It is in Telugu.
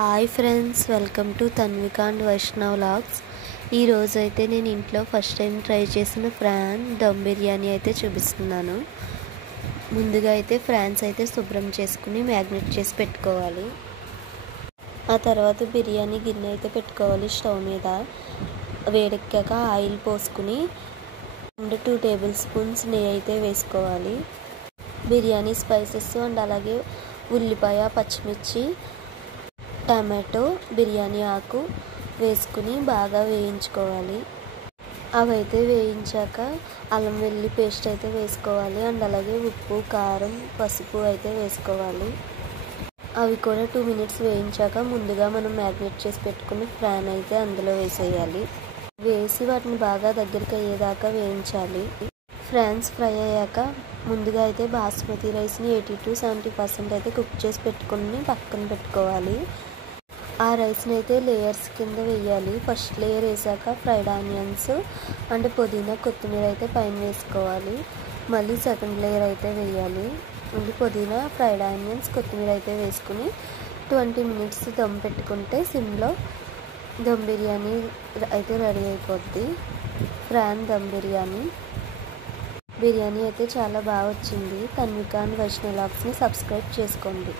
Hi friends, welcome to Tanvika and Vaishnav vlogs. ఈరోజు అయితే నేను ఇంట్లో ఫస్ట్ టైం ట్రై చేసిన ప్రాన్ దమ్ బిర్యానీ అయితే చూపిస్తున్నాను. ముందుగా అయితే ఫ్రాన్స్ అయితే శుభ్రం చేసుకుని మ్యాగ్నేట్ చేసి పెట్టుకోవాలి. ఆ తర్వాత బిర్యానీ గిన్నె అయితే పెట్టుకోవాలి. స్టవ్ మీద వేడెక్కాక ఆయిల్ పోసుకుని 2 టేబుల్ స్పూన్స్ నెయ్యి అయితే వేసుకోవాలి. బిర్యానీ స్పైసెస్ అండ్ అలాగే ఉల్లిపాయ, పచ్చిమిర్చి, టమాటో, బిర్యానీ ఆకు వేసుకుని బాగా వేయించుకోవాలి. అవైతే వేయించాక అల్లం వెల్లుల్లి పేస్ట్ అయితే వేసుకోవాలి. అండ్ అలాగే ఉప్పు, కారం, పసుపు అయితే వేసుకోవాలి. అవి కూడా 2 మినిట్స్ వేయించాక ముందుగా మనం మ్యాగ్నేట్ చేసి పెట్టుకుని ప్రాన్ అయితే అందులో వేసేయాలి. వేసి వాటిని బాగా దగ్గరికి అయ్యేదాకా వేయించాలి. ఫ్రాన్స్ ఫ్రై అయ్యాక ముందుగా అయితే బాస్మతి రైస్ని 80 to 70% అయితే కుక్ చేసి పెట్టుకుని పక్కన పెట్టుకోవాలి. ఆ రైస్ని అయితే లేయర్స్ కింద వేయాలి. ఫస్ట్ లేయర్ వేసాక ఫ్రైడ్ ఆనియన్స్ అండ్ పుదీనా, కొత్తిమీర అయితే పైన వేసుకోవాలి. మళ్ళీ సెకండ్ లేయర్ అయితే వేయాలి. మళ్ళీ పుదీనా, ఫ్రైడ్ ఆనియన్స్, కొత్తిమీర అయితే వేసుకుని 20 మినిట్స్ దమ్ పెట్టుకుంటే సిమ్లో దమ్ బిర్యానీ అయితే రెడీ అయిపోద్ది. ప్రాన్ దమ్ బిర్యానీ అయితే చాలా బాగా వచ్చింది. తన్విక అండ్ వైష్ణవ్ వ్లాగ్స్ని సబ్స్క్రైబ్ చేసుకోండి.